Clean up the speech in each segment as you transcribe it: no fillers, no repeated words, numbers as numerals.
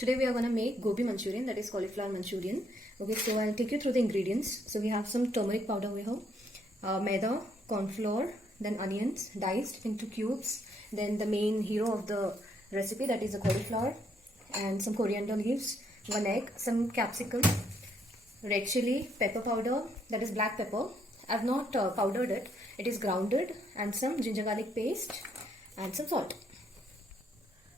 Today we are going to make Gobi Manchurian, that is cauliflower Manchurian. Okay, so I'll take you through the ingredients. So we have some turmeric powder we have, maida, corn flour, then onions diced into cubes, then the main hero of the recipe, that is the cauliflower, and some coriander leaves, one egg, some capsicum, red chili, pepper powder, that is black pepper. I've not powdered it, it is grounded, and some ginger garlic paste and some salt.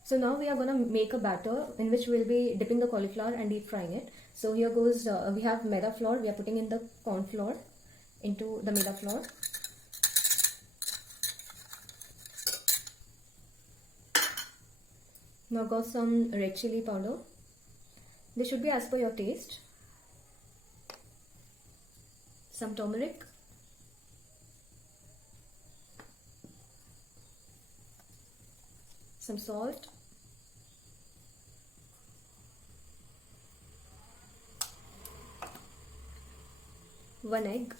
So now we are going to make a batter in which we will be dipping the cauliflower and deep frying it. So here goes, we have maida flour, we are putting in the corn flour into the maida flour. Now got some red chili powder. This should be as per your taste. Some turmeric. Some salt. One egg.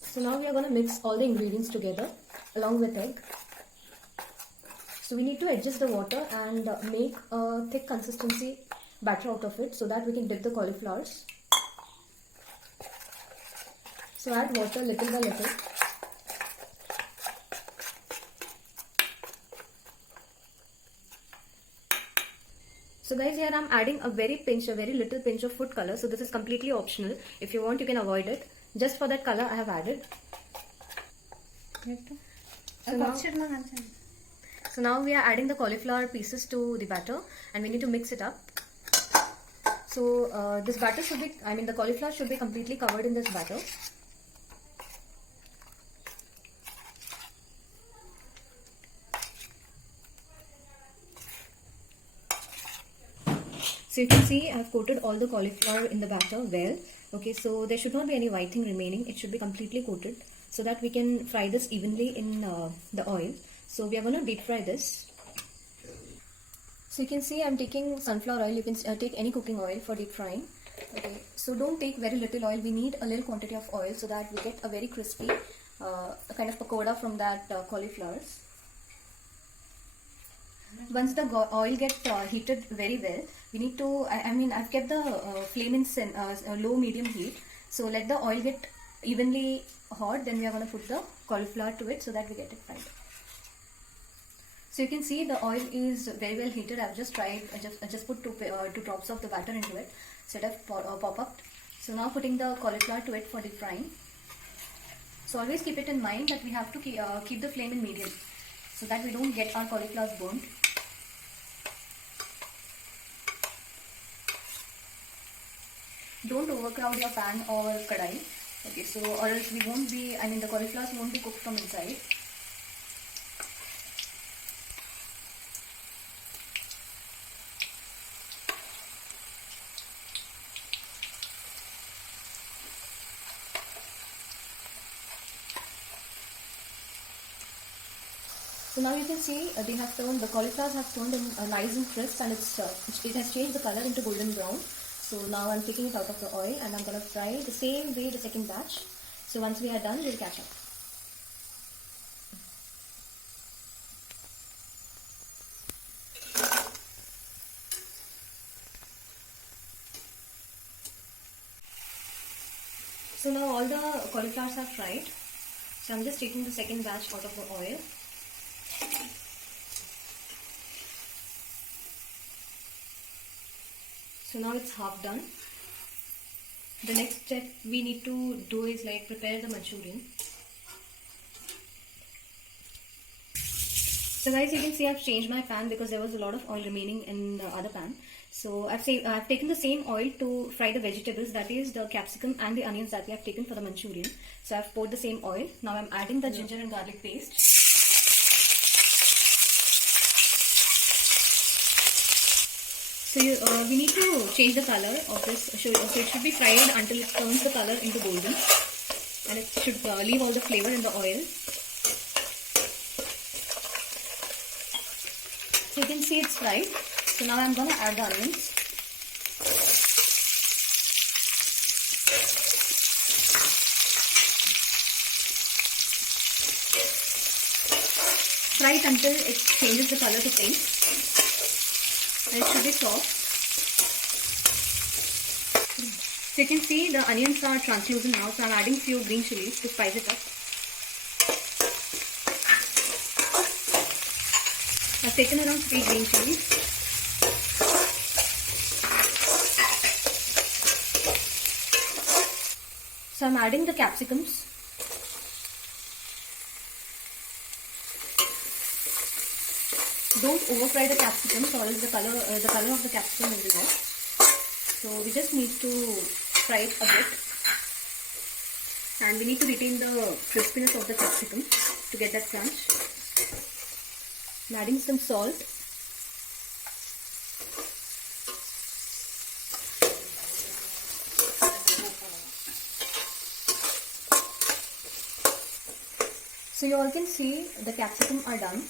So now we are going to mix all the ingredients together along with egg. So we need to adjust the water and make a thick consistency batter out of it so that we can dip the cauliflowers. So add water little by little. So guys, here I am adding a very little pinch of food color. So this is completely optional. If you want, you can avoid it. Just for that color I have added. So now we are adding the cauliflower pieces to the batter and we need to mix it up. So this batter should be, the cauliflower should be completely covered in this batter. So you can see I have coated all the cauliflower in the batter well. Okay, so there should not be any white thing remaining. It should be completely coated so that we can fry this evenly in the oil. So we are going to deep fry this. So you can see I'm taking sunflower oil. You can take any cooking oil for deep frying. Okay, so don't take very little oil. We need a little quantity of oil so that we get a very crispy kind of pakoda from that cauliflowers. Once the oil gets heated very well, we need to, I've kept the flame in low medium heat. So let the oil get evenly hot, then we are going to put the cauliflower to it so that we get it fried. So you can see the oil is very well heated. I've just tried, I just put two drops of the batter into it so that pop up. So now putting the cauliflower to it for deep frying. So always keep it in mind that we have to keep the flame in medium so that we don't get our cauliflowers burnt. Don't overcrowd your pan or kadai. Okay, so or else we won't be, the cauliflowers won't be cooked from inside. So now you can see they have turned, the cauliflowers have turned in nice and crisp, and it has changed the color into golden brown. So now I'm taking it out of the oil and I'm going to fry the same way the second batch. So once we are done, we'll catch up. So now all the cauliflowers are fried. So I'm just taking the second batch out of the oil. So now it's half done. The next step we need to do is prepare the Manchurian. So guys, you can see I've changed my pan because there was a lot of oil remaining in the other pan. So I've taken the same oil to fry the vegetables, that is the capsicum and the onions that we have taken for the Manchurian. So I've poured the same oil. Now I'm adding the ginger and garlic paste. So we need to change the color of this. So it should be fried until it turns the color into golden, and it should leave all the flavor in the oil. So you can see it's fried. So now I'm going to add the onions. fry it until it changes the color to pink. And it should be soft. So you can see the onions are translucent now, so I'm adding few green chilies to spice it up. I've taken around 3 green chilies. So I'm adding the capsicums. Don't over fry the capsicums, or else the color of the capsicum will be lost. So we just need to fry it a bit, and we need to retain the crispiness of the capsicum to get that crunch. I'm adding some salt. So you all can see the capsicum are done.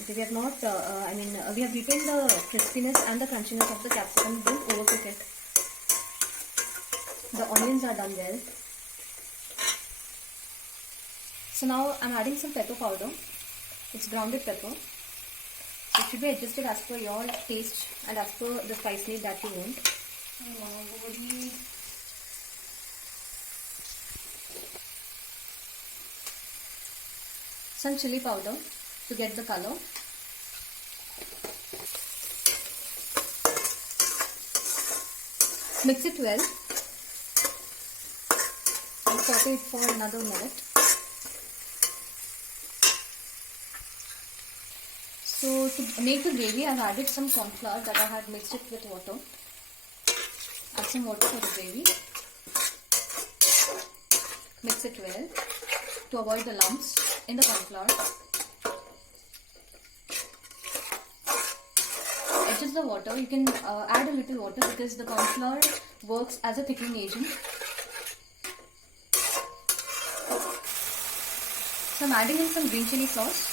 Okay, we have not, we have retained the crispiness and the crunchiness of the capsicum. Don't overcook it. The onions are done well. So now I'm adding some pepper powder. It's grounded pepper. It should be adjusted as per your taste and as per the spice level that you want. Some chili powder to get the color. Mix it well and saute it for another minute. So to make the gravy, I have added some corn flour that I had mixed it with water. Add some water for the gravy. Mix it well to avoid the lumps in the corn flour. Adjust the water. You can add a little water because the corn flour works as a thickening agent. So I'm adding in some green chili sauce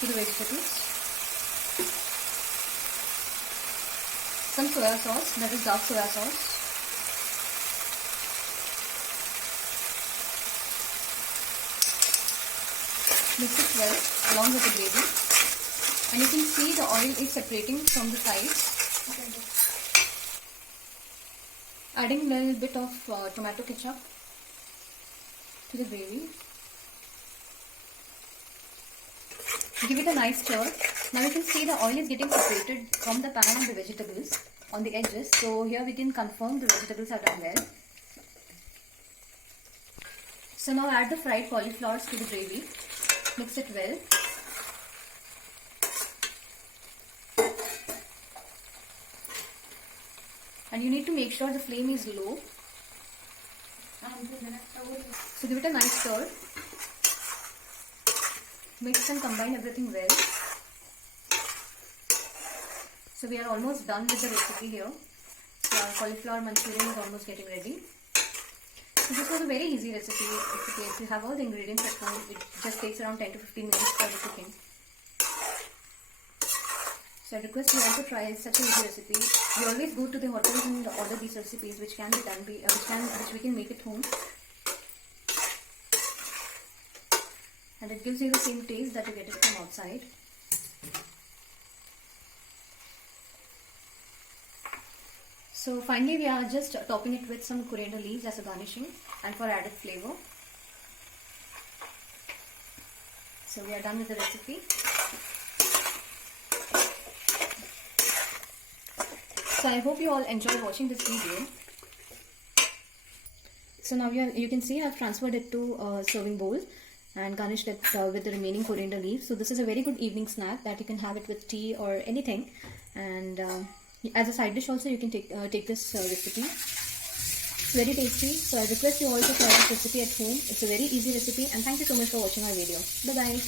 to the vegetables. Some soya sauce, that is dark soya sauce. Mix it well along with the gravy, and you can see the oil is separating from the sides. Adding a little bit of tomato ketchup to the gravy. Give it a nice stir. Now you can see the oil is getting separated from the pan and the vegetables on the edges. So here we can confirm the vegetables are done well. So now add the fried cauliflowers to the gravy. Mix it well. And you need to make sure the flame is low. So give it a nice stir. Mix and combine everything well. So we are almost done with the recipe here. So our cauliflower Manchurian is almost getting ready. So this was a very easy recipe. If you have all the ingredients at home, it just takes around 10 to 15 minutes for the cooking. So I request you all to try such an easy recipe. We always go to the hotels and order these recipes which can be done, which we can make at home. And it gives you the same taste that you get it from outside. So finally we are just topping it with some coriander leaves as a garnishing and for added flavor. So we are done with the recipe. So I hope you all enjoyed watching this video. So now you can see I have transferred it to a serving bowl and garnished it with the remaining coriander leaves. So this is a very good evening snack that you can have it with tea or anything. And as a side dish also you can take this recipe. It's very tasty. So I request you all to try this recipe at home. It's a very easy recipe, and thank you so much for watching our video. Bye bye.